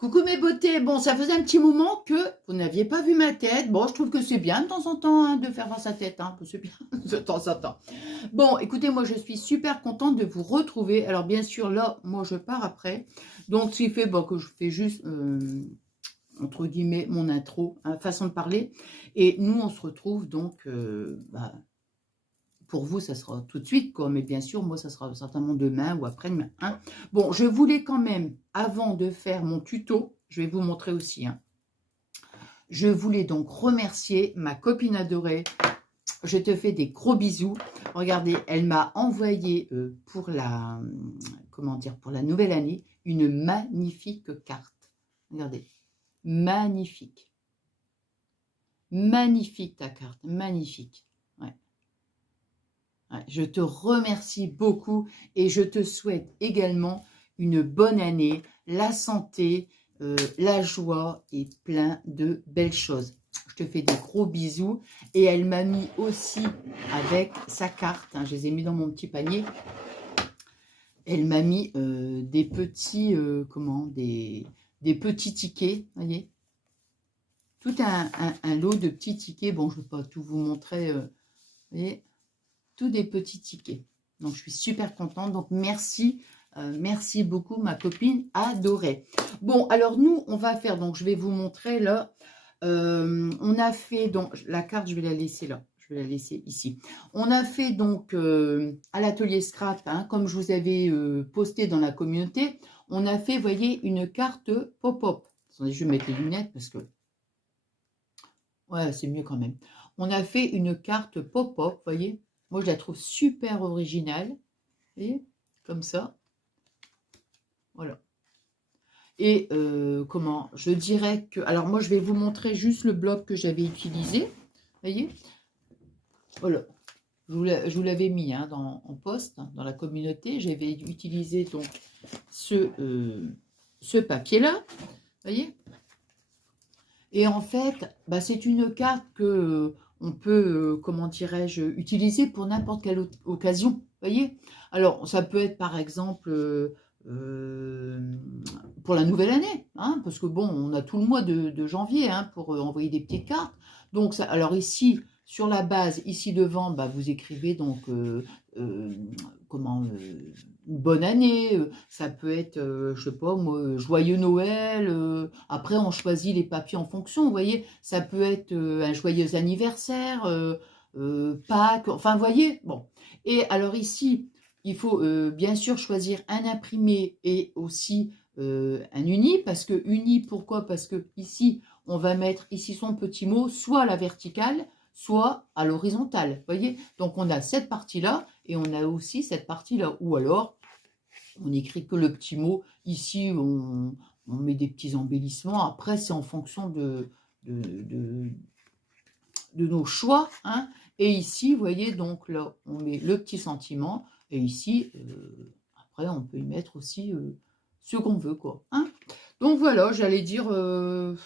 Coucou mes beautés, bon ça faisait un petit moment que vous n'aviez pas vu ma tête, bon je trouve que c'est bien de temps en temps hein, de faire voir sa tête, hein. C'est bien de temps en temps. Bon écoutez, moi je suis super contente de vous retrouver, alors bien sûr là moi je pars après, donc ce qui fait bon, que je fais juste entre guillemets mon intro, hein, façon de parler, et nous on se retrouve donc pour vous, ça sera tout de suite, quoi. Mais bien sûr, moi, ça sera certainement demain ou après-demain. Hein. Bon, je voulais quand même, avant de faire mon tuto, je vais vous montrer aussi. Hein, je voulais donc remercier ma copine adorée. Je te fais des gros bisous. Regardez, elle m'a envoyé pour la, comment dire, pour la nouvelle année, une magnifique carte. Regardez, magnifique. Magnifique ta carte, magnifique. Ouais. Je te remercie beaucoup et je te souhaite également une bonne année, la santé, la joie et plein de belles choses. Je te fais des gros bisous et elle m'a mis aussi avec sa carte, hein, je les ai mis dans mon petit panier, elle m'a mis des petits, des petits tickets, voyez, tout un lot de petits tickets. Bon, je ne vais pas tout vous montrer, vous voyez, des petits tickets. Donc, je suis super contente. Donc, merci. Merci beaucoup, ma copine adorée. Bon, alors, nous, on va faire... Donc, je vais vous montrer, là. On a fait... Donc, la carte, je vais la laisser là. Je vais la laisser ici. On a fait, donc, à l'atelier Scrap, hein, comme je vous avais posté dans la communauté, on a fait, vous voyez, une carte pop-up. Attendez, je vais mettre les lunettes parce que... Ouais, c'est mieux quand même. On a fait une carte pop-up, vous voyez. Moi, je la trouve super originale. Et comme ça. Voilà. Et comment je dirais que... Alors, moi, je vais vous montrer juste le bloc que j'avais utilisé. Vous voyez. Voilà. Je vous l'avais mis hein, en post, hein, dans la communauté. J'avais utilisé donc ce papier-là. Vous voyez. Et en fait, bah, c'est une carte que... on peut, comment dirais-je, utiliser pour n'importe quelle occasion, vous voyez. Alors, ça peut être par exemple pour la nouvelle année, hein, parce que bon, on a tout le mois de janvier hein, pour envoyer des petites cartes. Donc, ça, alors ici, sur la base, ici devant, bah, vous écrivez donc comment une bonne année, ça peut être, je sais pas moi, joyeux Noël, après on choisit les papiers en fonction, vous voyez, ça peut être un joyeux anniversaire, Pâques, enfin vous voyez, bon. Et alors ici, il faut bien sûr choisir un imprimé et aussi un uni, parce que uni, pourquoi? Parce que ici, on va mettre ici son petit mot, soit à la verticale, soit à l'horizontale, vous voyez. Donc on a cette partie-là, et on a aussi cette partie-là, ou alors on n'écrit que le petit mot. Ici, on met des petits embellissements. Après, c'est en fonction de nos choix. Hein. Et ici, vous voyez, donc là, on met le petit sentiment. Et ici, après, on peut y mettre aussi ce qu'on veut, quoi. Hein. Donc voilà, j'allais dire... non,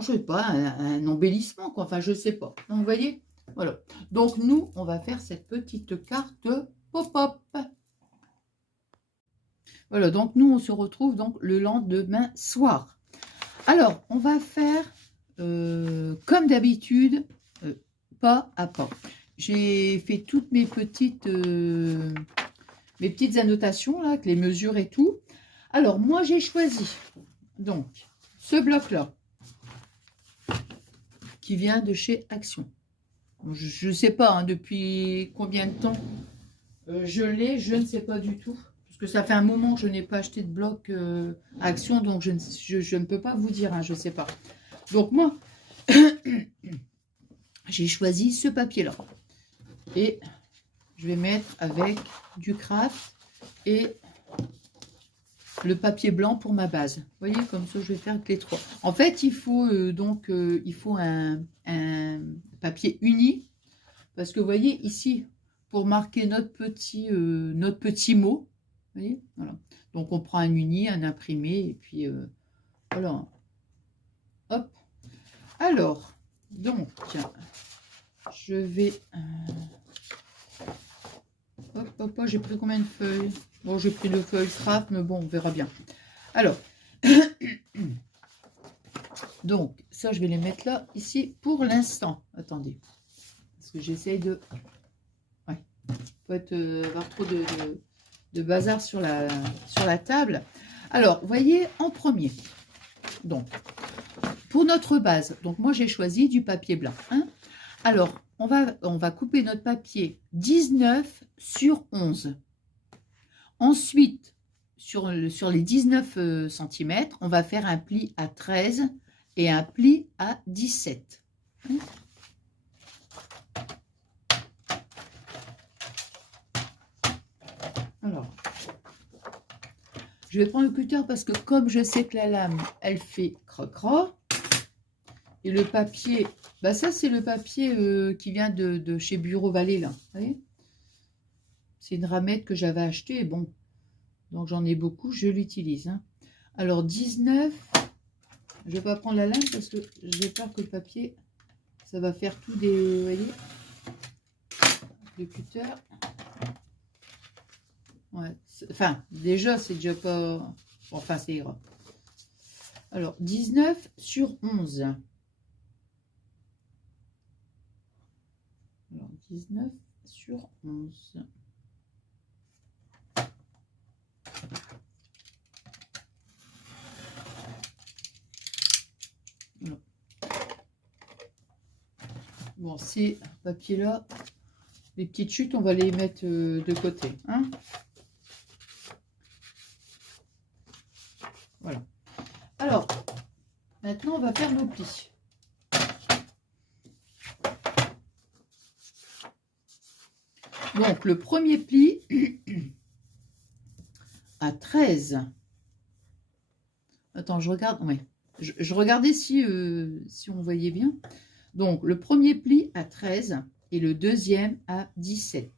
je ne sais pas, un embellissement, quoi. Enfin, je ne sais pas. Donc, vous voyez, voilà. Donc, nous, on va faire cette petite carte pop-up. Voilà, donc nous, on se retrouve donc le lendemain soir. Alors, on va faire, comme d'habitude, pas à pas. J'ai fait toutes mes petites annotations, là, avec les mesures et tout. Alors, moi, j'ai choisi, donc, ce bloc-là, qui vient de chez Action. Je ne sais pas hein, depuis combien de temps je l'ai, je ne sais pas du tout. Parce que ça fait un moment que je n'ai pas acheté de bloc Action, donc je ne peux pas vous dire, hein, je ne sais pas. Donc moi, j'ai choisi ce papier-là. Et je vais mettre avec du craft et le papier blanc pour ma base. Vous voyez, comme ça, je vais faire avec les trois. En fait, il faut il faut un papier uni. Parce que vous voyez, ici, pour marquer notre petit mot, vous voyez, voilà. Donc, on prend un uni, un imprimé, et puis voilà. Hop. Alors, donc, je vais... hop, hop, hop, j'ai pris combien de feuilles? Bon, j'ai pris 2 feuilles craft, mais bon, on verra bien. Alors, Donc, ça, je vais les mettre là, ici, pour l'instant. Attendez. Parce que j'essaye de... Ouais. Faut être, avoir trop de bazar sur la table. Alors, vous voyez, en premier. Donc, pour notre base, donc moi, j'ai choisi du papier blanc. Hein. Alors, on va couper notre papier 19 sur 11. Ensuite, sur les 19 cm, on va faire un pli à 13 et un pli à 17. Alors, je vais prendre le cutter parce que comme je sais que la lame, elle fait croc-croc, et le papier, bah ça c'est le papier qui vient de chez Bureau Vallée, là, vous voyez, c'est une ramette que j'avais achetée, bon, donc j'en ai beaucoup, je l'utilise. Hein. Alors 19, je vais pas prendre la lame parce que j'ai peur que le papier, ça va faire tout des, vous voyez, le cutter. Ouais, enfin, déjà, c'est déjà pas... Bon, enfin, c'est ira. Alors, 19 sur 11. Alors, 19 sur 11. Voilà. Bon, ces papiers-là, les petites chutes, on va les mettre de côté. Hein. Voilà. Alors, maintenant, on va faire nos plis. Donc, le premier pli à 13. Attends, je regarde. Ouais. Je regardais si on voyait bien. Donc, le premier pli à 13 et le deuxième à 17.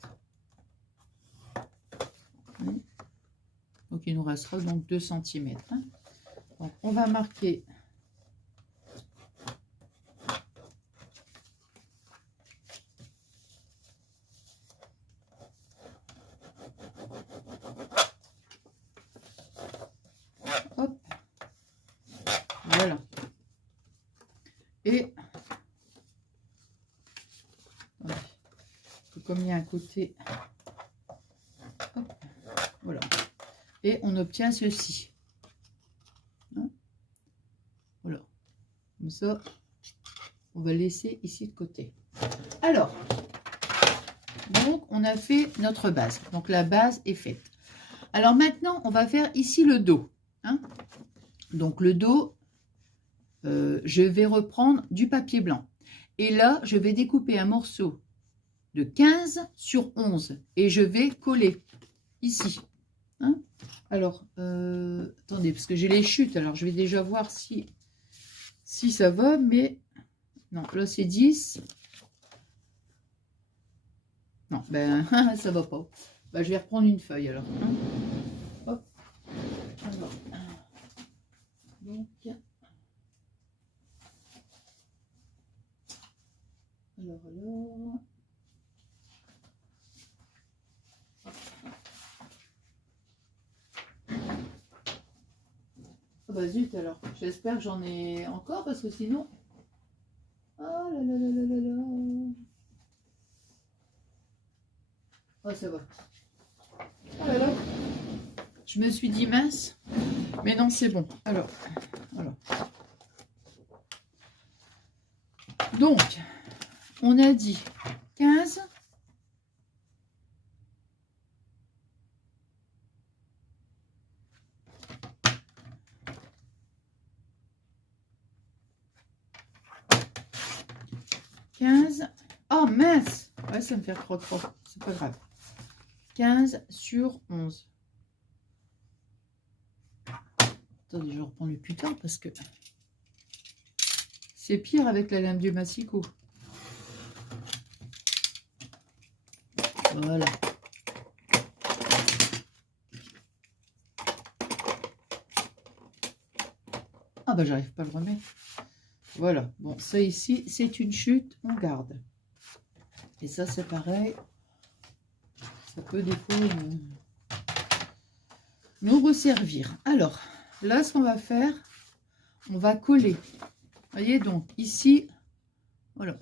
Donc, il nous restera donc 2 cm. Hein. Donc, on va marquer hop, voilà. Et comme il y a un côté, hop, voilà. Et on obtient ceci. Hein, voilà. Comme ça, on va laisser ici de côté. Alors, donc on a fait notre base. Donc la base est faite. Alors maintenant, on va faire ici le dos. Hein. Donc le dos, je vais reprendre du papier blanc. Et là, je vais découper un morceau de 15 sur 11. Et je vais coller ici. Hein. Alors, attendez, parce que j'ai les chutes. Alors, je vais déjà voir si ça va. Mais non, là, c'est 10. Non, ben, ça va pas. Ben, je vais reprendre une feuille, alors. Hein. Hop. Alors. Donc. Alors. Oh bah zut, alors. J'espère que j'en ai encore, parce que sinon... Oh là là là là là là. Oh, ça va. Oh là là. Je me suis dit mince. Mais non, c'est bon. Alors, voilà. Donc, on a dit 15. Oh mince. Ouais, ça me fait croc-croc. C'est pas grave. 15 sur 11. Attendez, je reprends le cutter parce que c'est pire avec la lame du massicot. Voilà. Ah bah j'arrive pas à le remettre. Voilà. Bon, ça ici, c'est une chute, on garde. Et ça, c'est pareil. Ça peut des fois nous resservir. Alors, là, ce qu'on va faire, on va coller voyez, donc ici, voilà.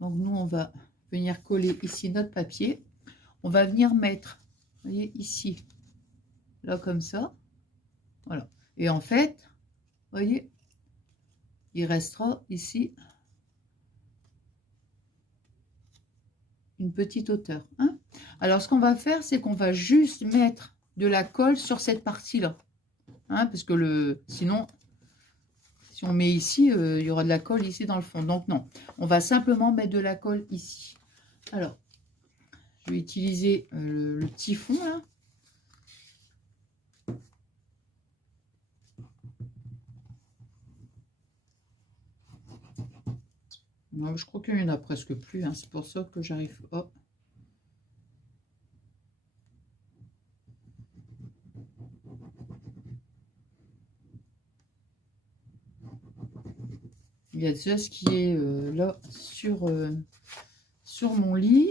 Donc nous, on va venir coller ici notre papier. On va venir mettre, vous voyez, ici, là comme ça. Voilà. Et en fait, vous voyez, il restera ici une petite hauteur. Hein. Alors, ce qu'on va faire, c'est qu'on va juste mettre de la colle sur cette partie-là. Hein, parce que sinon, si on met ici, il y aura de la colle ici dans le fond. Donc, non. On va simplement mettre de la colle ici. Alors, je vais utiliser le petit fond, là. Non, je crois qu'il n'y en a presque plus. Hein. C'est pour ça que j'arrive... Oh. Il y a déjà ce qui est là sur mon lit.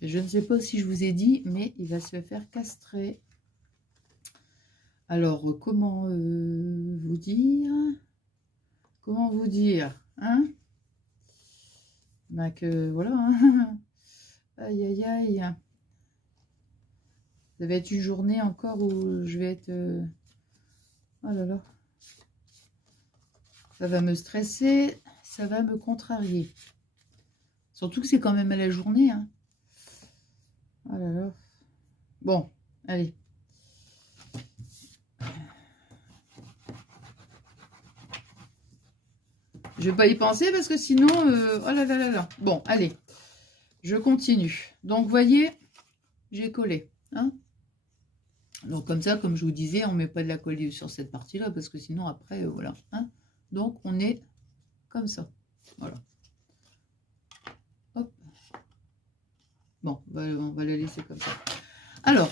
Et je ne sais pas si je vous ai dit, mais il va se faire castrer. Alors, comment vous dire? Comment vous dire, hein? Bah que, voilà, hein. Aïe, aïe, aïe. Ça va être une journée encore où je vais être... Oh là là. Ça va me stresser, ça va me contrarier. Surtout que c'est quand même à la journée, hein. Oh là là. Bon, allez. Je vais pas y penser parce que sinon... oh là là là là. Bon, allez. Je continue. Donc, vous voyez, j'ai collé. Hein. Donc, comme ça, comme je vous disais, on ne met pas de la colle sur cette partie-là parce que sinon, après, voilà. Hein. Donc, on est comme ça. Voilà. Hop. Bon, on va la laisser comme ça. Alors,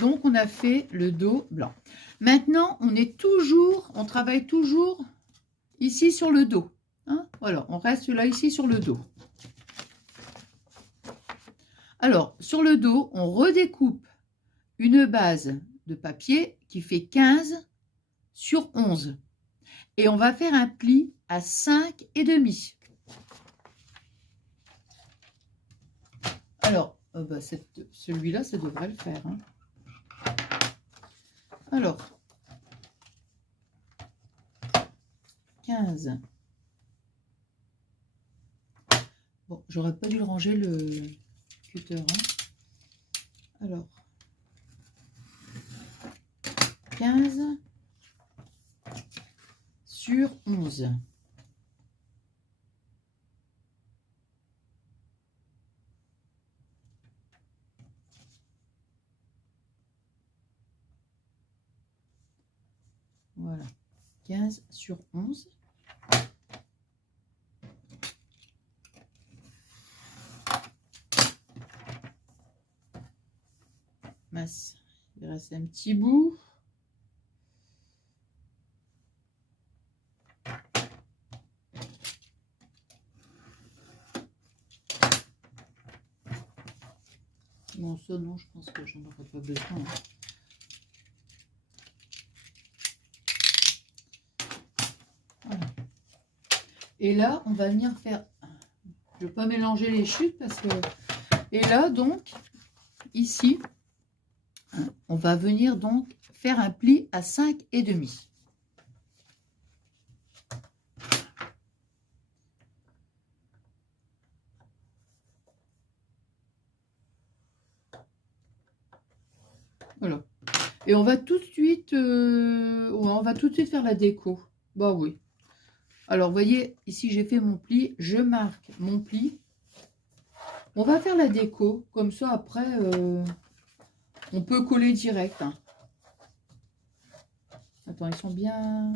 donc, on a fait le dos blanc. Maintenant, on travaille toujours ici sur le dos. Hein. Voilà, on reste là, ici, sur le dos. Alors, sur le dos, on redécoupe une base de papier qui fait 15 sur 11. Et on va faire un pli à 5,5. Alors, bah celui-là, ça devrait le faire. Hein. Alors, 15. Bon, j'aurais pas dû le ranger le cutter. Hein. Alors, 15 sur 11. Voilà, 15 sur 11. Mince, il reste un petit bout. Bon, ça, non, je pense que j'en aurais pas besoin. Hein. Voilà. Et là, on va venir faire... Je ne vais pas mélanger les chutes parce que... Et là, donc, ici, on va venir donc faire un pli à 5,5. Voilà. Et on va tout de suite, faire la déco. Bah oui. Alors, vous voyez, ici, j'ai fait mon pli. Je marque mon pli. On va faire la déco. Comme ça, après, on peut coller direct. Hein. Attends, ils sont bien...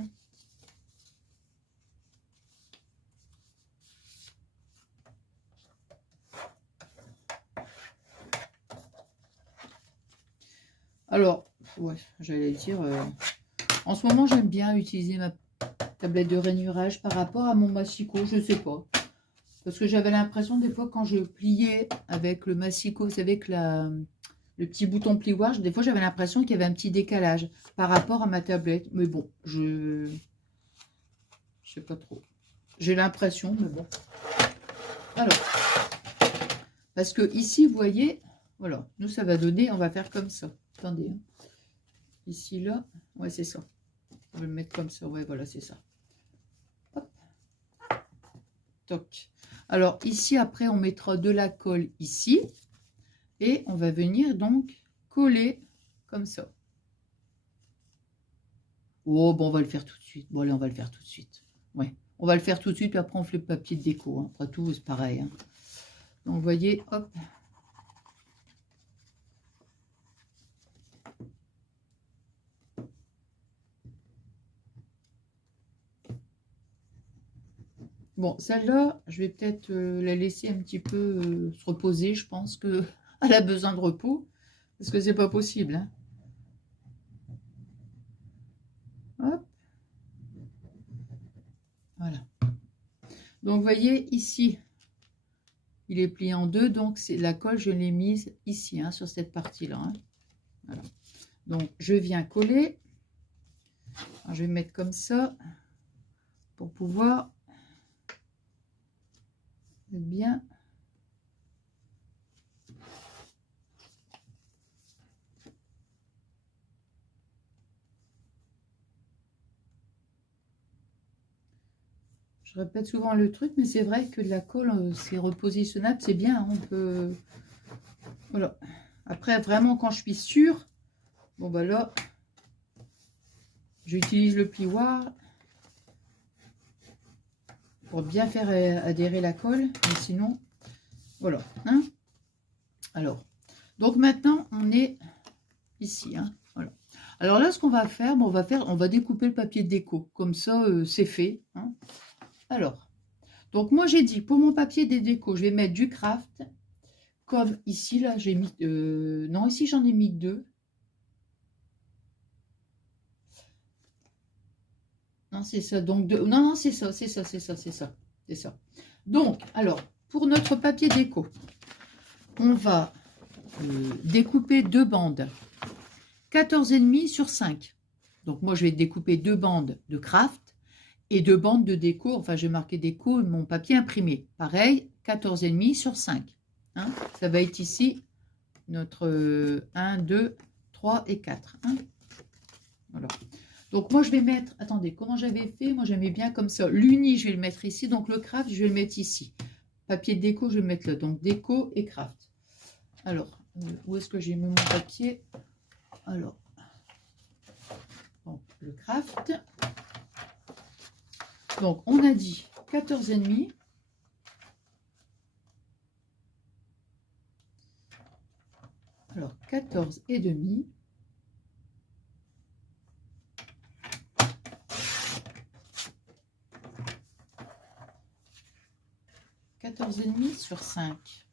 Alors, ouais, j'allais dire... en ce moment, j'aime bien utiliser ma tablette de rainurage par rapport à mon massicot. Je sais pas. Parce que j'avais l'impression, des fois, quand je pliais avec le massicot, vous savez que le petit bouton plioir, des fois j'avais l'impression qu'il y avait un petit décalage par rapport à ma tablette. Mais bon, je sais pas trop. J'ai l'impression, mais bon. Alors, parce que ici, vous voyez, voilà, nous ça va donner, on va faire comme ça. Attendez, hein. Ici, là, ouais, c'est ça. On va le mettre comme ça, ouais, voilà, c'est ça. Hop. Toc. Alors, ici, après, on mettra de la colle ici. Et on va venir donc coller comme ça. Oh, bon, on va le faire tout de suite. Bon, allez, on va le faire tout de suite. Ouais, on va le faire tout de suite, puis après, on fait le papier de déco. Hein. Après tout, c'est pareil. Hein. Donc, vous voyez, hop. Bon, celle-là, je vais peut-être la laisser un petit peu se reposer. Je pense qu'elle a besoin de repos, parce que c'est pas possible. Hein. Hop. Voilà. Donc, vous voyez, ici, il est plié en deux. Donc, c'est la colle, je l'ai mise ici, hein, sur cette partie-là. Hein. Voilà. Donc, je viens coller. Alors, je vais mettre comme ça pour pouvoir bien. Je répète souvent le truc, mais c'est vrai que la colle, c'est repositionnable, c'est bien. Hein, on peut. Voilà. Après, vraiment, quand je suis sûre, bon, bah là, j'utilise le plioir pour bien faire adhérer la colle. Mais sinon, voilà. Hein. Alors, donc maintenant, on est ici. Hein, voilà. Alors là, ce qu'on va faire, bon, on va découper le papier de déco. Comme ça, c'est fait. Hein. Alors, donc moi, j'ai dit, pour mon papier de déco, je vais mettre du craft. Comme ici, là, j'ai mis... non, ici, j'en ai mis deux. Non, c'est ça. Donc, non, non, c'est ça, c'est ça, c'est ça, c'est ça. C'est ça. Donc, alors, pour notre papier déco, on va découper deux bandes. 14,5 sur 5. Donc, moi, je vais découper deux bandes de craft et deux bandes de déco. Enfin, j'ai marqué déco, mon papier imprimé. Pareil, 14,5 sur 5. Hein, ça va être ici notre 1, 2, 3 et 4. Hein. Voilà. Donc, moi, je vais mettre... Attendez, comment j'avais fait? Moi, j'aimais bien comme ça. L'uni, je vais le mettre ici. Donc, le craft, je vais le mettre ici. Papier de déco, je vais le mettre là. Donc, déco et craft. Alors, où est-ce que j'ai mis mon papier? Alors, donc, le craft. Donc, on a dit 14,5. Alors, 14,5. 14,5 sur 5.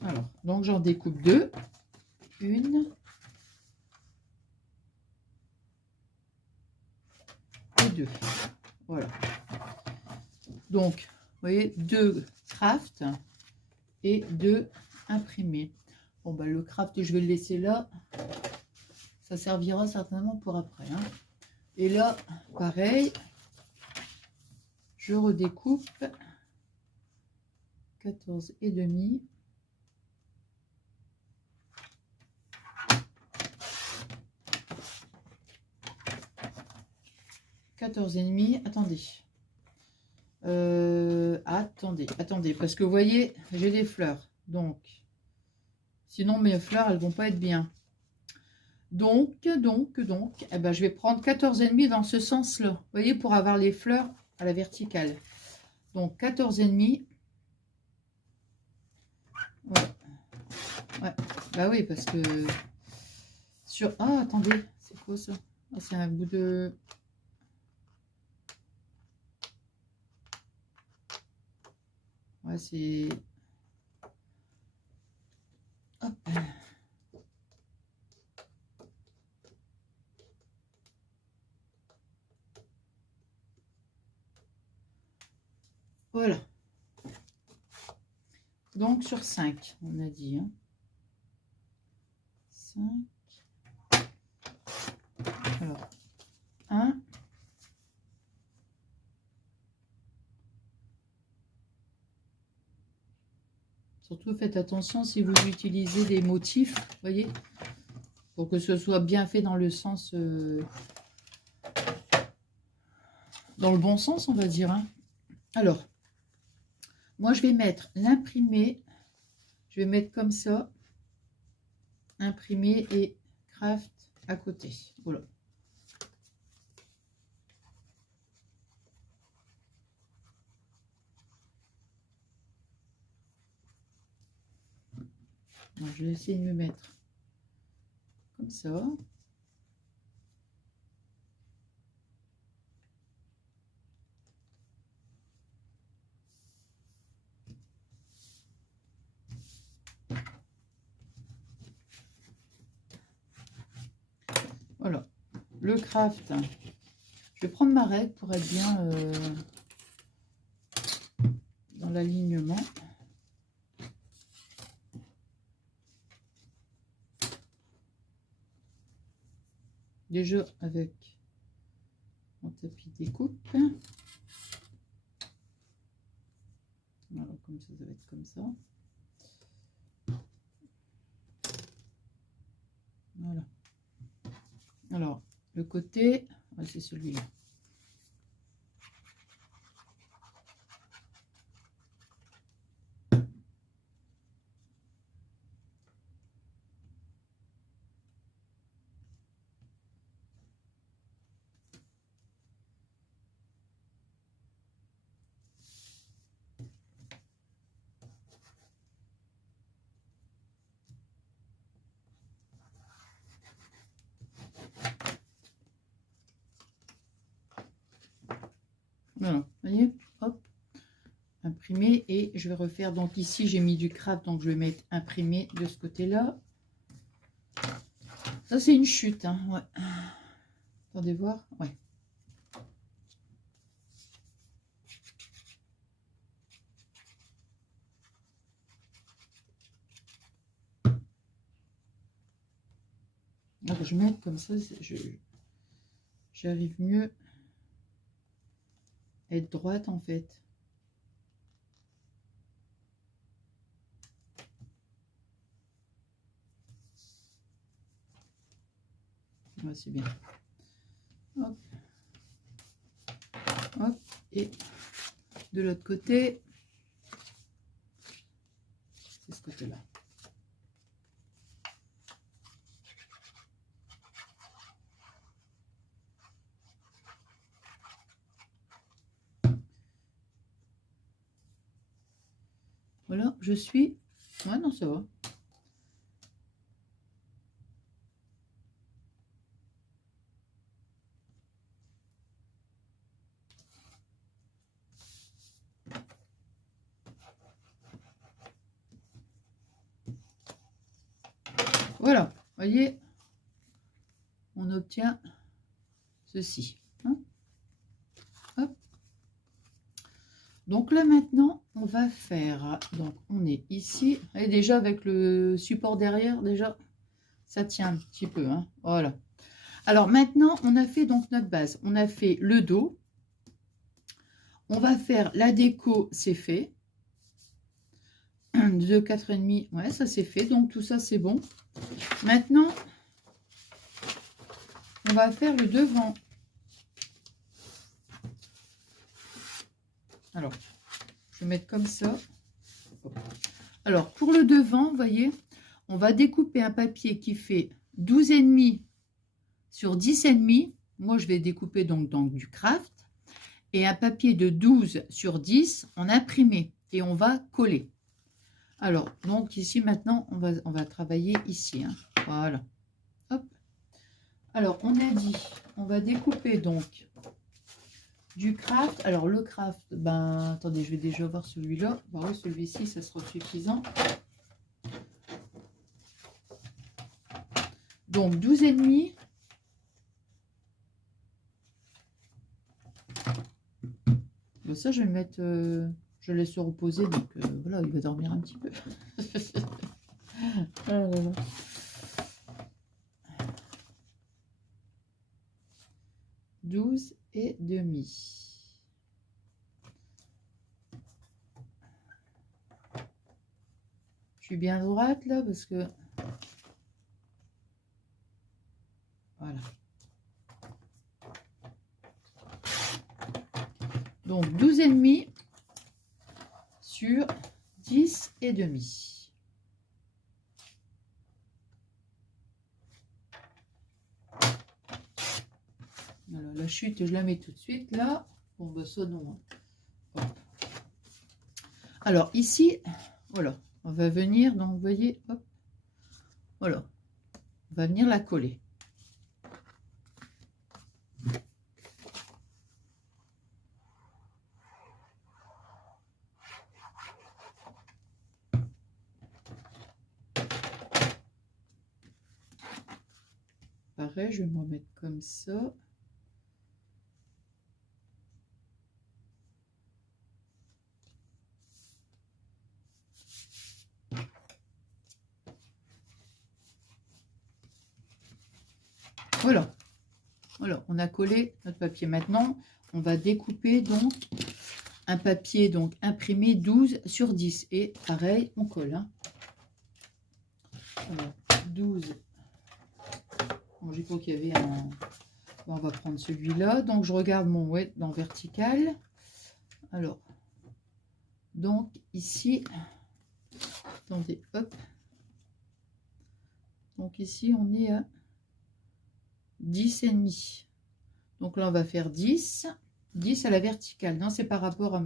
Alors, donc j'en découpe deux. Une. Et deux. Voilà. Donc, vous voyez, deux craft et deux imprimés. Bon, bah, le craft, je vais le laisser là. Ça servira certainement pour après. Hein. Et là, pareil, je redécoupe 14,5. 14,5. Attendez. Attendez, parce que vous voyez, j'ai des fleurs. Donc, sinon mes fleurs, elles vont pas être bien. Donc, eh ben, je vais prendre 14,5 dans ce sens-là. Vous voyez, pour avoir les fleurs à la verticale. Donc, 14,5. Voilà. Ouais. Bah oui, parce que sur... Ah, attendez, c'est quoi ça? Ah, c'est un bout de... Ouais, c'est... Hop. Voilà. Donc, sur 5, on a dit. Hein. 5. Alors, 1. Surtout, faites attention si vous utilisez des motifs, vous voyez, pour que ce soit bien fait dans le sens, dans le bon sens, on va dire. Hein. Alors, moi, je vais mettre l'imprimé. Je vais mettre comme ça, imprimé et craft à côté. Voilà. Alors, je vais essayer de me mettre comme ça. Voilà, le craft. Je vais prendre ma règle pour être bien dans l'alignement. Déjà avec mon tapis découpe. Voilà, comme ça va être comme ça. Voilà. Alors, le côté, c'est celui-là. Voilà, vous voyez, hop, imprimé, et je vais refaire, donc ici j'ai mis du craft, donc je vais mettre imprimé de ce côté-là. Ça c'est une chute, hein, ouais. Attendez voir, ouais. Alors, je vais mettre comme ça, j'arrive mieux à être droite en fait. Ouais, c'est bien. Hop. Hop. Et de l'autre côté, c'est ce côté-là. Voilà, je suis... Ouais, non, ça va. Voilà, voyez, on obtient ceci. Hein. Hop. Donc là maintenant, on va faire, donc on est ici, et déjà avec le support derrière, déjà, ça tient un petit peu. Hein. Voilà. Alors maintenant, on a fait donc notre base. On a fait le dos. On va faire la déco, c'est fait. De 4,5, ouais, ça c'est fait. Donc tout ça, c'est bon. Maintenant, on va faire le devant. Alors, je vais mettre comme ça. Alors, pour le devant, vous voyez, on va découper un papier qui fait 12,5 sur 10,5. Moi, je vais découper donc du craft. Et un papier de 12 sur 10 en imprimé. Et on va coller. Alors, donc ici, maintenant, on va travailler ici. Hein. Voilà. Hop. Alors, on a dit, on va découper donc du craft. Alors, le craft, ben, attendez, je vais déjà voir celui-là. Bon, celui-ci, ça sera suffisant. Donc, 12,5. Bon, ça, je vais le mettre... je le laisse se reposer, donc voilà, il va dormir un petit peu. Ah là là. 12 et demi. Je suis bien droite là parce que voilà. Donc 12 et demi sur 10 et demi. Alors la chute, je la mets tout de suite là. Bon bah ça non. Hop. Alors ici, voilà, on va venir, donc vous voyez, hop, voilà, on va venir la coller. Pareil, je vais me remettre comme ça. Voilà, voilà, on a collé notre papier. Maintenant, on va découper donc un papier donc imprimé 12 sur 10 et pareil, on colle. Hein. Alors, 12. Bon, j'ai cru qu'il y avait un... Bon, on va prendre celui-là. Donc, je regarde mon ouais dans vertical. Alors, donc ici, attendez, hop. Donc ici, on est à 10 et demi. Donc là, on va faire 10. 10 à la verticale. Non, c'est par rapport à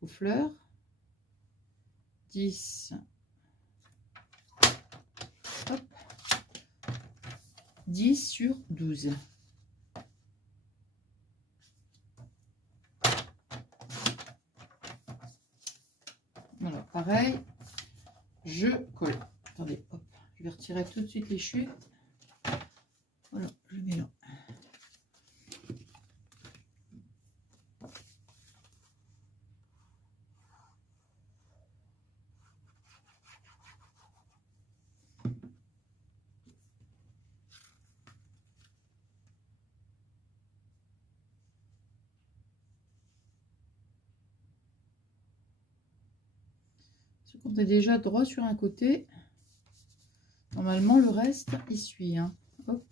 aux fleurs. 10. Hop. 10 sur 12. Voilà, pareil. Je colle. Attendez, hop. Je vais retirer tout de suite les chutes. Voilà, je mets là. On est déjà droit sur un côté. Normalement, le reste, il suit. Hein. Hop.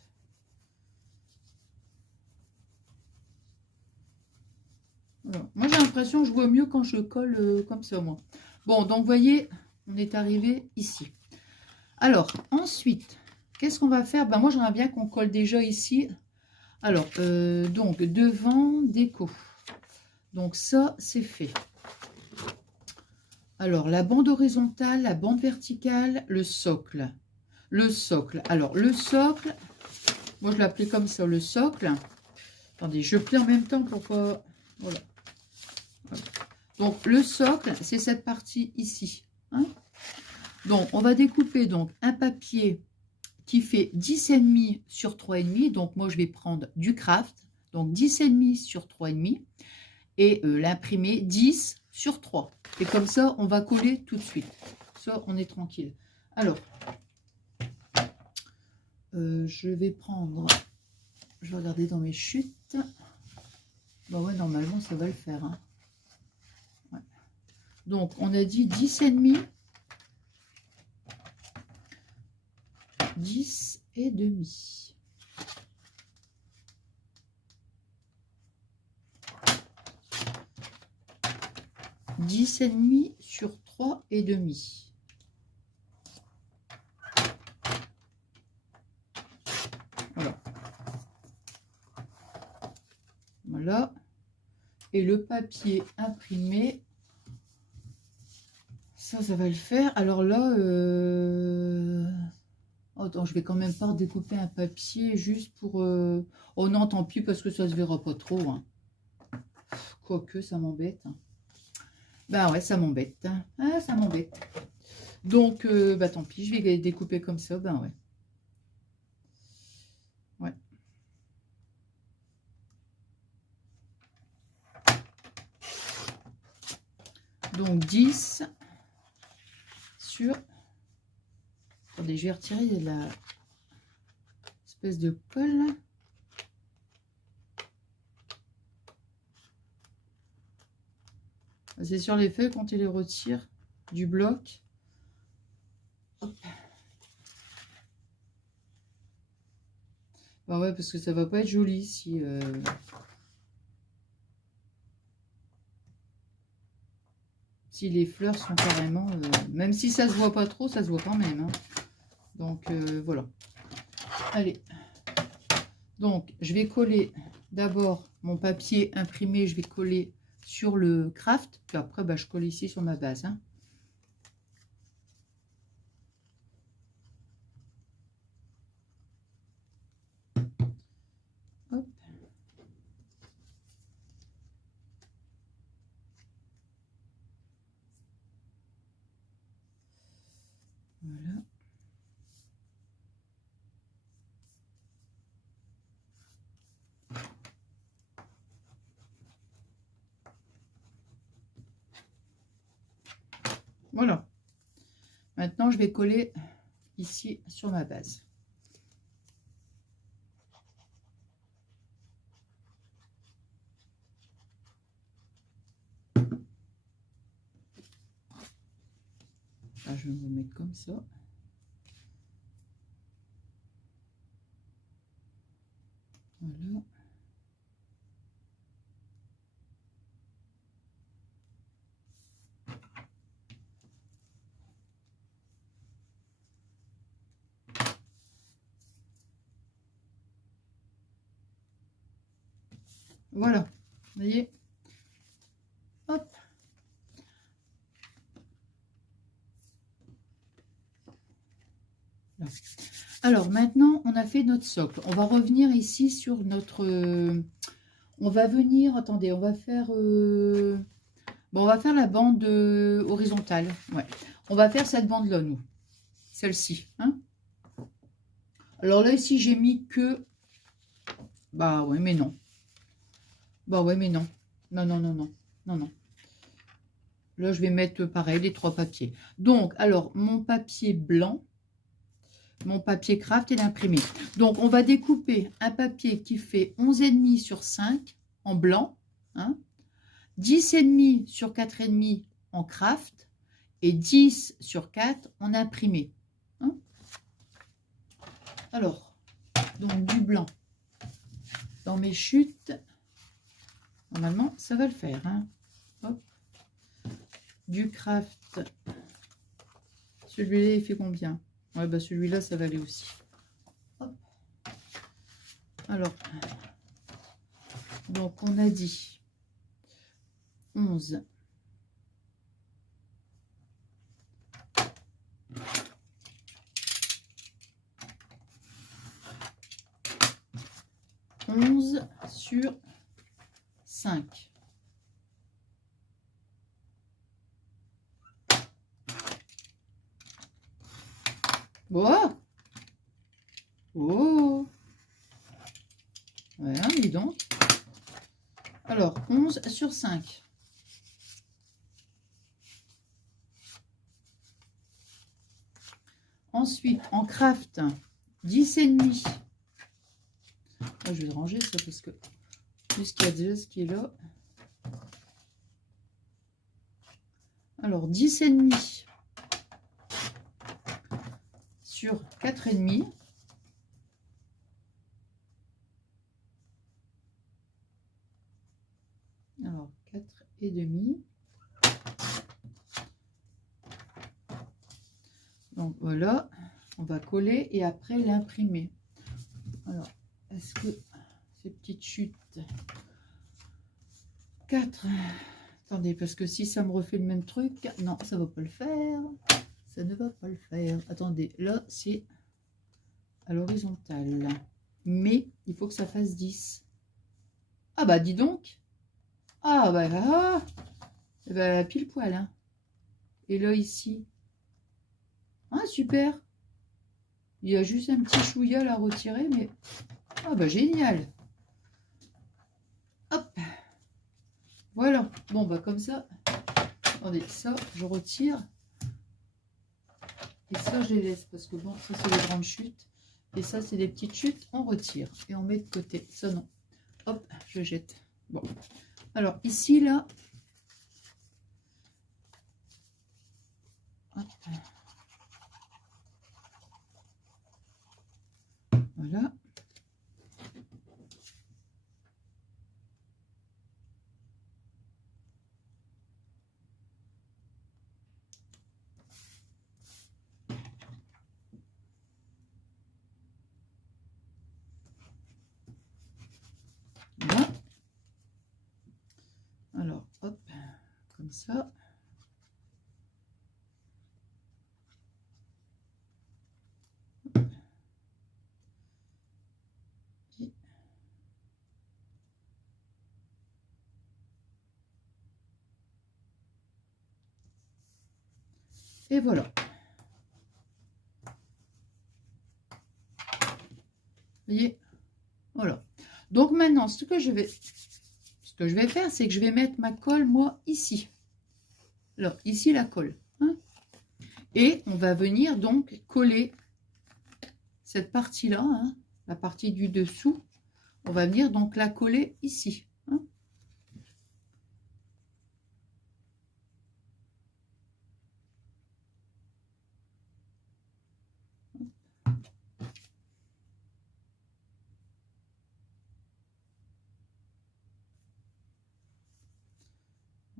Voilà. Moi, j'ai l'impression que je vois mieux quand je colle comme ça, moi. Bon, donc, vous voyez, on est arrivé ici. Alors, ensuite, qu'est-ce qu'on va faire? Ben, moi, j'aimerais bien qu'on colle déjà ici. Alors, donc, devant déco. Donc, ça, c'est fait. Alors, la bande horizontale, la bande verticale, le socle. Le socle. Alors, le socle, moi, je l'appelais comme ça, le socle. Attendez, je plie en même temps pour pas... Voilà. Voilà. Donc, le socle, c'est cette partie ici. Hein. Donc, on va découper donc un papier qui fait 10,5 sur 3,5. Donc, moi, je vais prendre du craft. Donc, 10,5 sur 3,5. Et l'imprimer 10 sur 3. Et comme ça, on va coller tout de suite. Ça, on est tranquille. Alors, je vais prendre... Je vais regarder dans mes chutes. Bah ouais, normalement, ça va le faire. Hein. Ouais. Donc, on a dit 10,5. 10 et demi. Dix et demi sur 3 et demi. Voilà. Voilà. Et le papier imprimé, ça va le faire. Alors là, attends, je vais quand même pas découper un papier juste pour... Oh non, tant pis, parce que ça se verra pas trop. Hein. Quoique, ça m'embête. Hein. Bah ouais, ça m'embête. Hein. Ah, ça m'embête. Donc, bah tant pis, je vais découper comme ça. Ben ouais. Ouais. Donc 10 sur... Attendez, je vais retirer la espèce de colle là. C'est sur les feuilles quand il les retire du bloc. Hop. Bah ouais, parce que ça va pas être joli si... si les fleurs sont carrément... même si ça se voit pas trop, ça se voit quand même. Hein. Donc voilà. Allez. Donc je vais coller d'abord mon papier imprimé. Je vais coller sur le craft. Puis après, bah, je colle ici sur ma base. Hein. Hop. Voilà. Voilà. Maintenant, je vais coller ici sur ma base. Là, je vais vous mettre comme ça. Voilà. Voilà, vous voyez. Hop. Là. Alors maintenant, on a fait notre socle. On va revenir ici sur notre... on va venir... Attendez, on va faire... bon, on va faire la bande horizontale. Ouais. On va faire cette bande-là, nous. Celle-ci. Hein. Alors là, ici, j'ai mis que... Bah ouais, mais non. Bah ouais, mais non. Non, non, non, non. Non, non. Là, je vais mettre pareil, les 3 papiers. Donc, alors, mon papier blanc, mon papier craft et l'imprimé. Donc, on va découper un papier qui fait 11,5 sur 5 en blanc, hein, 10,5 sur 4,5 en craft et 10 sur 4 en imprimé. Hein. Alors, donc du blanc dans mes chutes. Normalement, ça va le faire. Hein. Hop. Du craft. Celui-là, il fait combien? Ouais, bah celui-là, ça va aller aussi. Hop. Alors, donc on a dit 11. Sur 5. Oh, oh. Voilà, dis donc. Alors, 11 sur 5. Ensuite, en craft, 10,5. Je vais ranger ça parce que puisqu'il y a déjà ce qui est là. Alors, 10,5 sur 4,5. Alors, 4,5. Donc, voilà. On va coller et après l'imprimer. Alors, est-ce que ces petites chutes... 4... Attendez, parce que si ça me refait le même truc... Non, ça ne va pas le faire. Ça ne va pas le faire. Attendez, là, c'est à l'horizontale. Mais il faut que ça fasse 10. Ah bah, dis donc. Ah bah, pile poil. Hein. Et là, ici. Ah, super. Il y a juste un petit chouïa à retirer, mais... Ah bah, génial. Hop. Voilà. Bon, bah, comme ça, Attendez, ça, je retire. Et ça, je les laisse parce que bon, ça, c'est des grandes chutes. Et ça, c'est des petites chutes. On retire et on met de côté. Ça, non. Hop, je jette. Bon. Alors, ici, là. Hop. Voilà. Voilà. Alors, hop, comme ça. Et voilà. Vous voyez, voilà. Donc maintenant, ce que je vais faire, c'est que je vais mettre ma colle, moi, ici. Alors, ici, la colle. Hein, et on va venir donc coller cette partie-là, hein, la partie du dessous. On va venir donc la coller ici. Hein.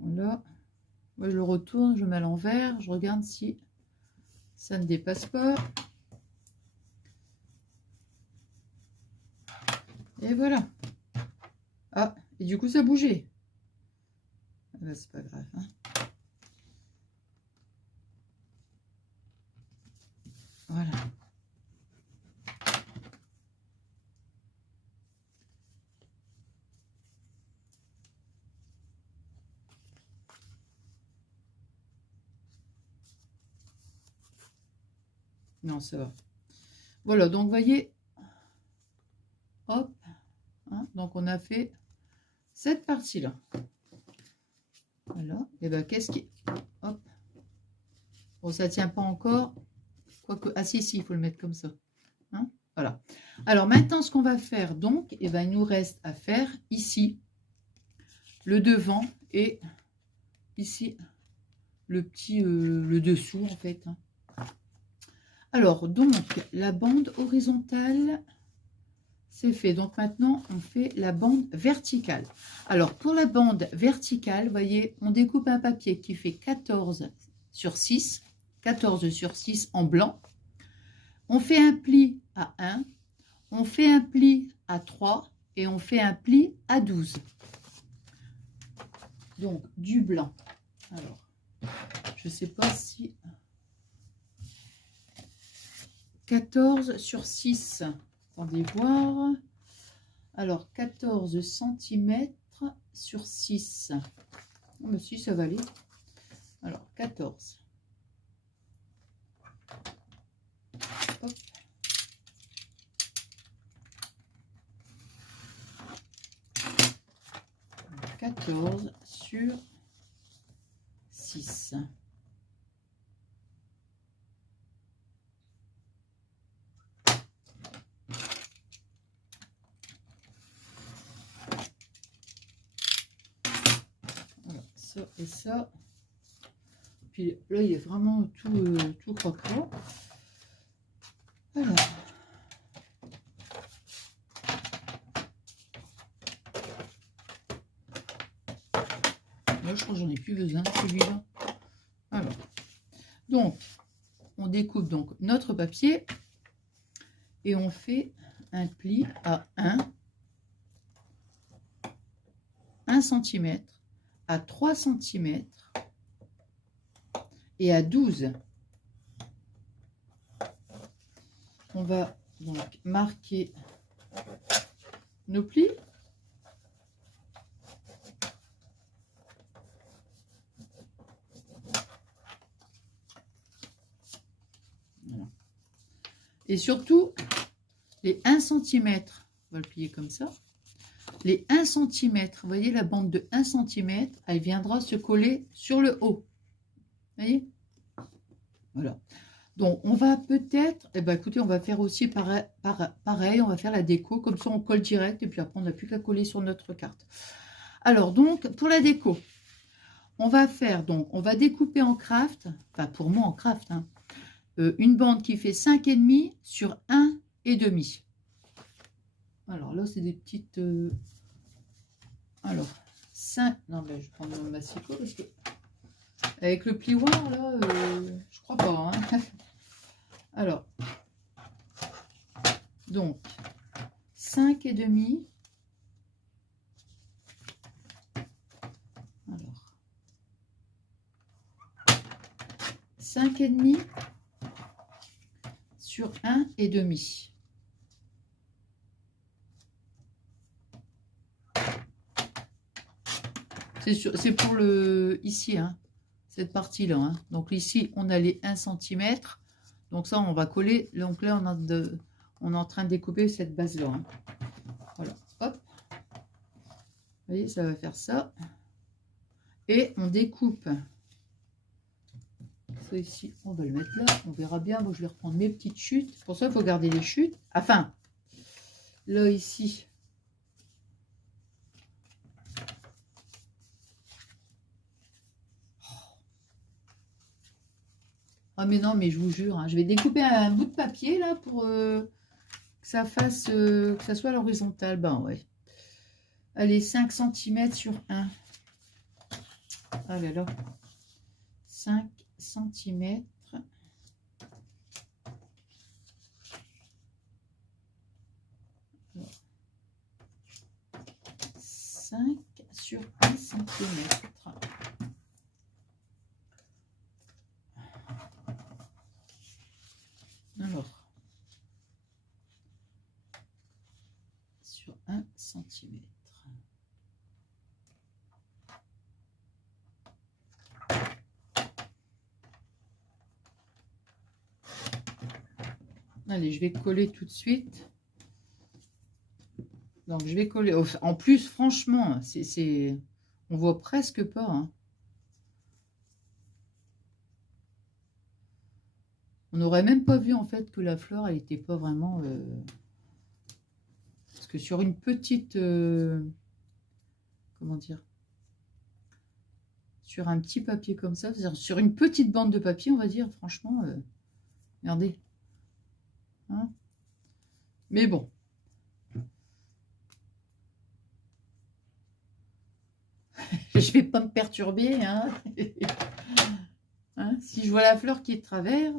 Voilà. Moi, je le retourne, je mets à l'envers, je regarde si ça ne dépasse pas. Et voilà. Ah, et du coup, ça a bougé. Ah ben, c'est pas grave. Hein. Voilà. Non, ça va. Voilà, donc, vous voyez, hop, hein, donc on a fait cette partie-là. Voilà, et ben qu'est-ce qui... Hop. Bon, ça tient pas encore. Quoique... Ah si, si, il faut le mettre comme ça. Hein, voilà. Alors, maintenant, ce qu'on va faire, donc, et ben, il nous reste à faire ici, le devant et ici, le petit, le dessous, en fait. Hein. Alors, donc, la bande horizontale, c'est fait. Donc, maintenant, on fait la bande verticale. Alors, pour la bande verticale, vous voyez, on découpe un papier qui fait 14 sur 6, 14 sur 6 en blanc. On fait un pli à 1, on fait un pli à 3 et on fait un pli à 12. Donc, du blanc. Alors, je ne sais pas si... 14 sur 6. Attendez voir. Alors, 14 cm sur 6. Oh, mais si, ça va aller. Alors, 14. Hop. 14 sur 6. Voilà, ça et ça. Puis là, il est vraiment tout croquant. Alors. Là, je crois que j'en ai plus besoin, celui-là. Alors. Donc, on découpe donc notre papier et on fait un pli à 1 cm, à 3 cm et à 12. On va donc marquer nos plis. Voilà. Et surtout, les 1 cm, on va le plier comme ça. Les 1 cm, vous voyez la bande de 1 cm, elle viendra se coller sur le haut. Vous voyez? Voilà. Donc, on va peut-être, eh ben, écoutez, on va faire aussi pareil, on va faire la déco, comme ça on colle direct, et puis après on n'a plus qu'à coller sur notre carte. Alors, donc, pour la déco, on va faire, donc, on va découper en craft, enfin pour moi en craft, hein, une bande qui fait 5,5 sur 1,5. Alors là, c'est des petites... alors, 5... Non, mais je prends mon massicot parce que... Avec le plioir, là, je crois pas. Hein. Alors, donc, 5,5. Alors, 5,5 sur 1,5. C'est pour le ici, hein, cette partie-là. Hein. Donc ici, on a les 1 cm. Donc ça, on va coller. Donc là, on est en train de découper cette base-là. Hein. Voilà, hop. Vous voyez, ça va faire ça. Et on découpe. Ça ici, on va le mettre là. On verra bien. Moi, je vais reprendre mes petites chutes. Pour ça, il faut garder les chutes. Enfin, là, ici. Ah mais non, mais je vous jure, hein, je vais découper un bout de papier là pour que ça fasse, que ça soit à l'horizontale. Ben ouais. Allez, 5 cm sur 1. Ah là là. 5 cm. Alors, 5 sur 1 cm. Alors, sur 1 cm. Allez, je vais coller tout de suite. Donc, je vais coller. En plus, franchement, on voit presque pas. Hein. On n'aurait même pas vu en fait que la fleur, elle n'était pas vraiment... Parce que sur une petite... comment dire? Sur un petit papier comme ça, c'est-à-dire sur une petite bande de papier, on va dire, franchement, regardez. Hein? Mais bon. Je vais pas me perturber. Hein? Hein? Si je vois la fleur qui est de travers...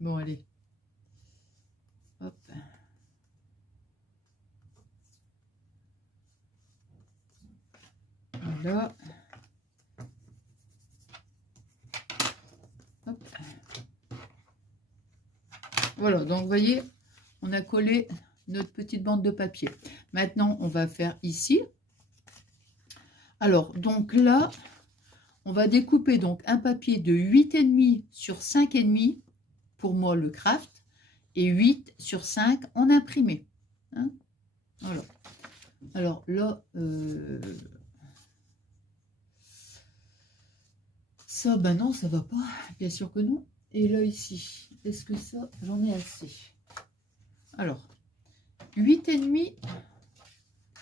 Bon, allez. Hop. Voilà. Hop. Voilà, donc vous voyez, on a collé notre petite bande de papier. Maintenant, on va faire ici. Alors, donc là, on va découper donc un papier de 8,5 sur 5,5 pour moi le craft et 8 sur 5 en imprimé. Hein, voilà. Alors là, ça, ben non, ça va pas. Bien sûr que non. Et là, ici, est-ce que ça, j'en ai assez? Alors, 8,5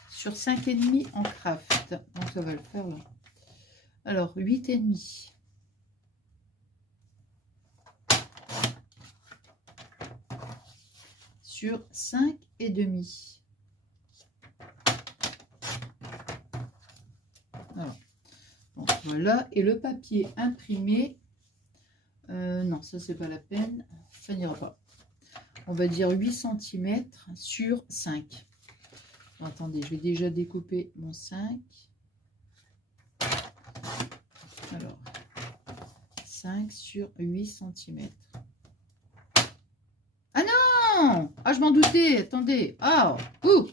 sur 5,5 en craft. Donc, ça va le faire là. Alors, 8,5. Sur 5,5. Alors, donc, voilà. Et le papier imprimé, non, ça, c'est pas la peine. Ça n'ira pas. On va dire 8 cm sur 5. Bon, attendez, je vais déjà découper mon 5. Alors, 5 sur 8 cm. Ah non! Ah, je m'en doutais, attendez. Ah, ouh!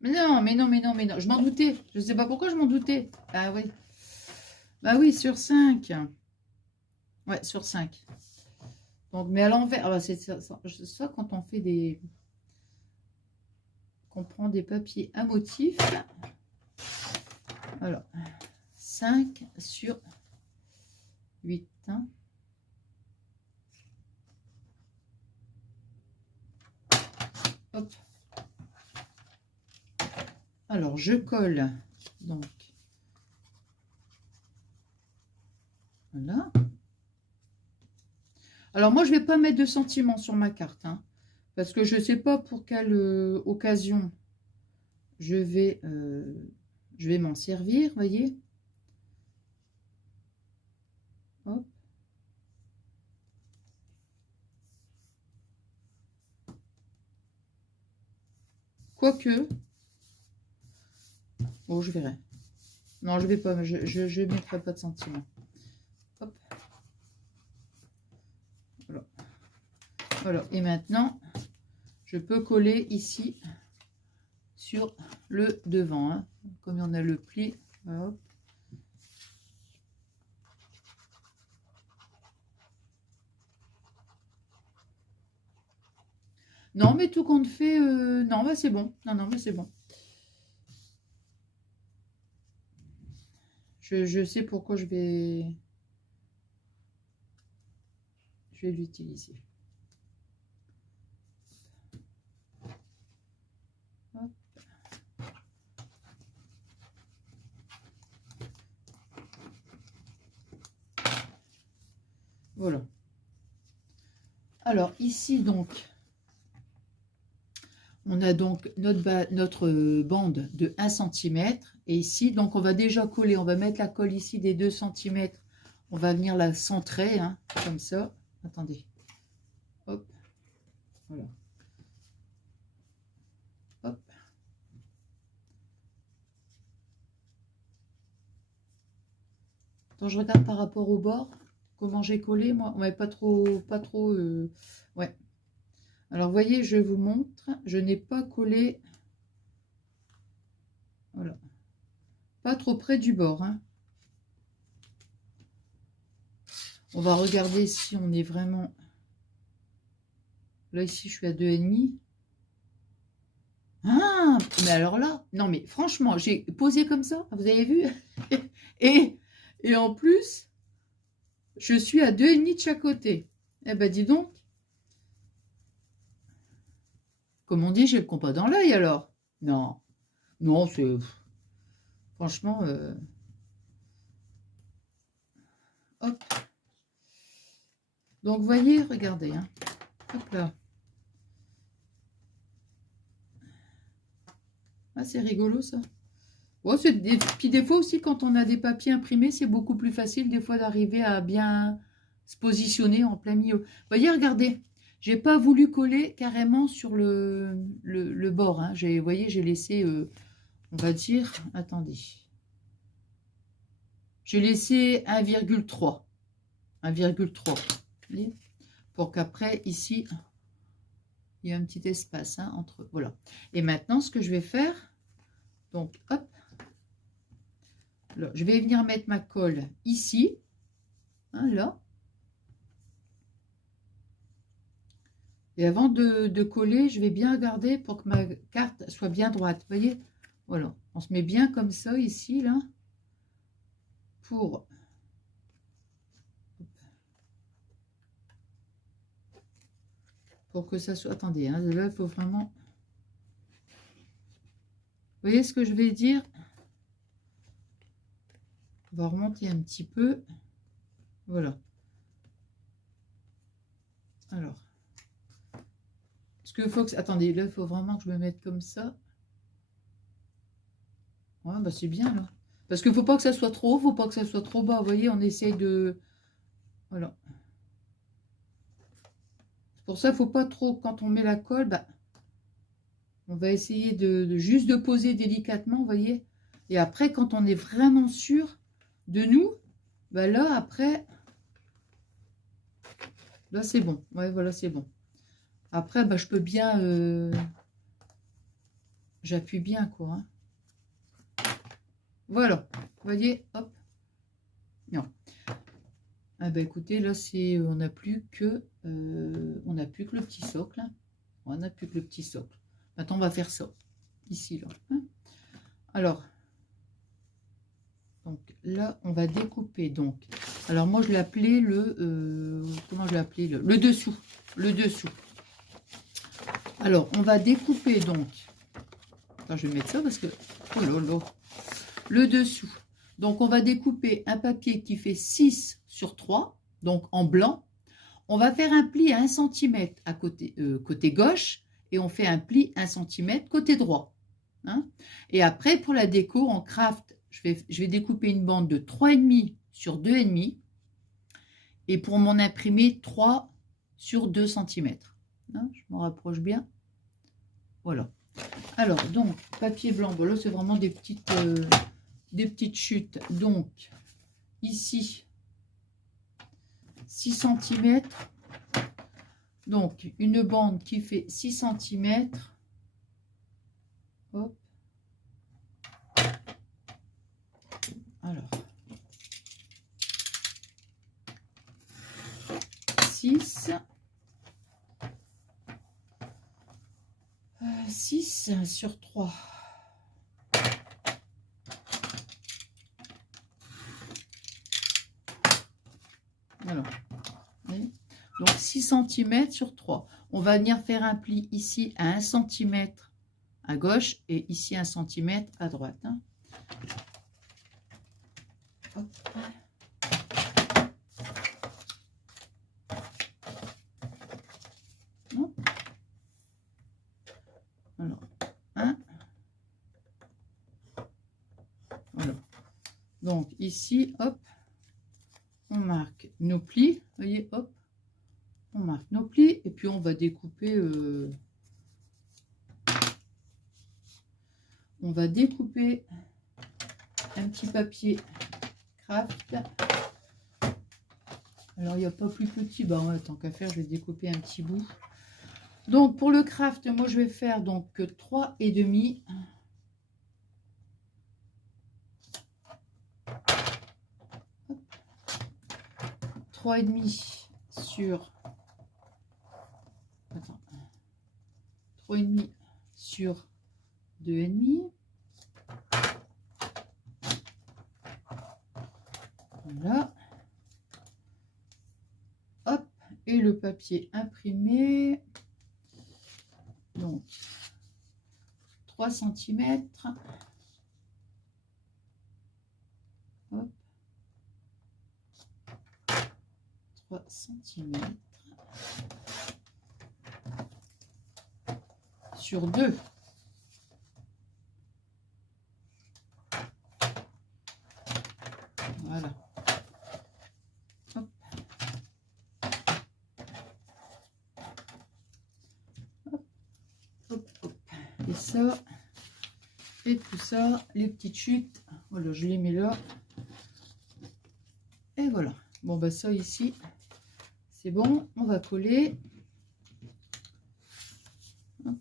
Mais non, mais non, mais non, mais non. Je m'en doutais. Je ne sais pas pourquoi je m'en doutais. Ah oui. Bah oui, sur 5. Ouais, sur 5. Donc, mais à l'envers. Ah bah c'est ça quand on fait des... Qu'on prend des papiers à motif. Alors, 5 sur 8. Hein. Hop. Alors, je colle. Donc, voilà. Alors, moi, je ne vais pas mettre de sentiments sur ma carte. Hein, parce que je ne sais pas pour quelle occasion je vais m'en servir, voyez. Hop. Quoique, bon, je verrai. Non, je vais pas, je mettrai pas de sentiments. Hop. Voilà. Voilà. Et maintenant, je peux coller ici sur le devant. Hein. Comme on a le pli. Hop. Non, mais tout compte fait, non, bah c'est bon. Non, non, bah c'est bon. Je sais pourquoi je vais l'utiliser. Voilà. Alors ici donc, on a donc notre bande de 1 cm. Et ici, donc on va déjà coller, on va mettre la colle ici des 2 cm. On va venir la centrer, hein, comme ça. Attendez. Hop. Voilà. Hop. Attends, je regarde par rapport au bord. Comment j'ai collé, moi. Ouais, pas trop. Ouais. Alors, voyez, je vous montre. Je n'ai pas collé. Voilà. Pas trop près du bord, hein. On va regarder si on est vraiment... Là, ici, je suis à 2,5. Ah, mais alors là, non, mais franchement, j'ai posé comme ça, vous avez vu? et en plus, je suis à 2,5 de chaque côté. Eh ben, dis donc. Comme on dit, j'ai le compas dans l'œil, alors. Non, non, c'est... Franchement... Hop. Donc, vous voyez, regardez, hein. Hop là. Ah, c'est rigolo, ça. Oh, puis des fois aussi, quand on a des papiers imprimés, c'est beaucoup plus facile des fois d'arriver à bien se positionner en plein milieu. Vous voyez, regardez, j'ai pas voulu coller carrément sur le bord. Hein. Vous voyez, j'ai laissé, on va dire, attendez, j'ai laissé 1,3. 1,3. Pour qu'après, ici, il y a un petit espace hein, entre... Voilà. Et maintenant, ce que je vais faire, donc, hop, là, je vais venir mettre ma colle ici, hein, là. Et avant de coller, je vais bien regarder pour que ma carte soit bien droite. Vous voyez? Voilà. On se met bien comme ça, ici, là. Pour que ça soit... Attendez, hein, là, il faut vraiment... Vous voyez ce que je vais dire? On va remonter un petit peu. Voilà. Alors. Parce qu'il faut que... Attendez, là, il faut vraiment que je me mette comme ça. Ouais, bah c'est bien, là. Parce qu'il ne faut pas que ça soit trop haut, il ne faut pas que ça soit trop bas. Vous voyez, on essaye de... Voilà. C'est pour ça qu'il ne faut pas trop... Quand on met la colle, bah, on va essayer de juste de poser délicatement, vous voyez. Et après, quand on est vraiment sûr de nous, bah là, après... Là, c'est bon. Ouais, voilà, c'est bon. Après, bah, je peux bien... J'appuie bien, quoi. Hein. Voilà. Vous voyez, hop. Non. Ah bah écoutez, là, c'est... On n'a plus que... on n'a plus que le petit socle. Hein. On n'a plus que le petit socle. Maintenant, on va faire ça. Ici, là. Hein. Alors. Donc là, on va découper. Donc, alors moi, je l'appelais comment je l'appelais le dessous. Le dessous. Alors, on va découper donc. Attends, je vais mettre ça parce que... Oh là là. Le dessous. Donc, on va découper un papier qui fait 6 sur 3, donc en blanc. On va faire un pli à 1 cm à côté gauche et on fait un pli 1 cm côté droit. Hein. Et après, pour la déco, en craft, je vais découper une bande de 3,5 sur 2,5 et pour mon imprimé, 3 sur 2 cm. Hein, je m'en rapproche bien. Voilà. Alors, donc, papier blanc, bon, là, c'est vraiment des petites chutes. Donc, ici, 6 cm. Donc, une bande qui fait 6 cm. Hop. Alors, 6 sur 3. Alors, donc 6 cm sur 3. On va venir faire un pli ici à 1 cm à gauche et ici 1 cm à droite. Hein. Hop. Hop. Alors, 1. Voilà. Donc ici, hop, on marque nos plis. Vous voyez, hop, on marque nos plis et puis on va découper. On va découper un petit papier craft. Alors, il n'y a pas plus petit. Bah, ouais, tant qu'à faire, je vais découper un petit bout. Donc, pour le craft, moi, je vais faire donc 3,5. 3,5 sur... Attends. 3,5 sur 2,5. Voilà. Hop. Et le papier imprimé. Donc, 3 cm. Hop. 3 cm. Sur 2. Voilà. Hop. Hop. Hop, hop. Et ça, et tout ça, les petites chutes. Voilà, je les mets là. Et voilà. Bon, bah ça ici, c'est bon. On va coller. Hop.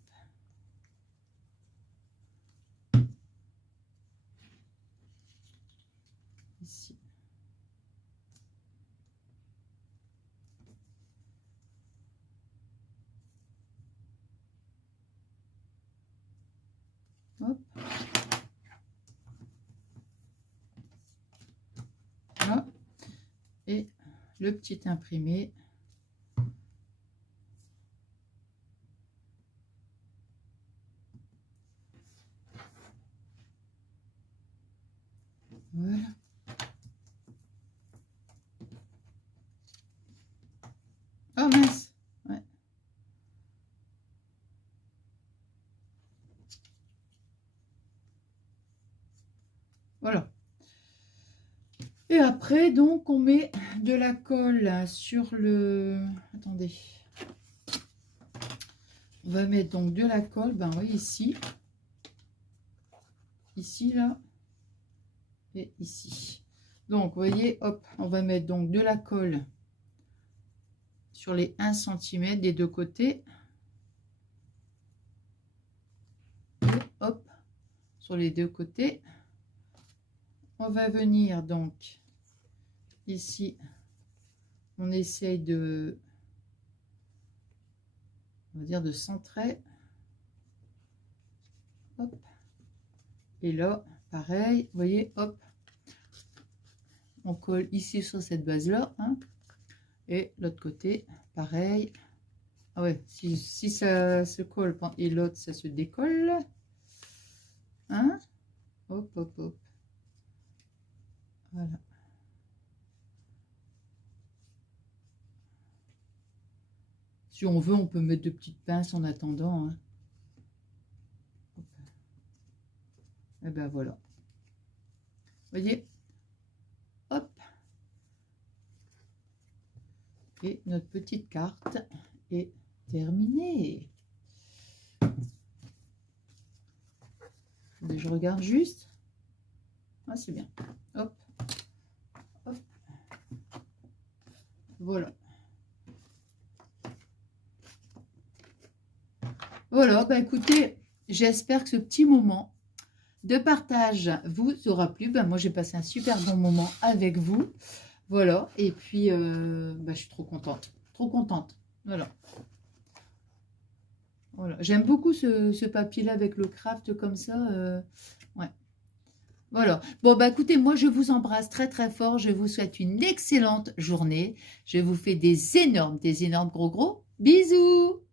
Ici. Hop. Voilà. Et le petit imprimé. Voilà. Oh mince. Ouais. Voilà. Et après, donc, on met de la colle sur le... Attendez. On va mettre donc de la colle, ben oui, ici. Ici, là. Et ici. Donc, vous voyez, hop, on va mettre donc de la colle sur les 1 cm des deux côtés. Et hop, sur les deux côtés. On va venir donc ici, on essaye de, on va dire de centrer. Hop. Et là, pareil, vous voyez, hop, On colle ici sur cette base-là. Hein, et l'autre côté, pareil. Ah ouais, si ça se colle et l'autre, ça se décolle. Hein? Hop, hop, hop. Voilà. Si on veut, on peut mettre de petites pinces en attendant. Hein. Et ben voilà. Vous voyez? Hop. Et notre petite carte est terminée. Je regarde juste. Ah, c'est bien. Hop. Hop. Voilà. Voilà, bah écoutez, j'espère que ce petit moment de partage vous aura plu. Bah, moi, j'ai passé un super bon moment avec vous. Voilà, et puis, bah, je suis trop contente. Trop contente. Voilà. Voilà. J'aime beaucoup ce papier-là avec le craft comme ça. Ouais. Voilà. Bon, bah écoutez, moi, je vous embrasse très, très fort. Je vous souhaite une excellente journée. Je vous fais des énormes gros bisous.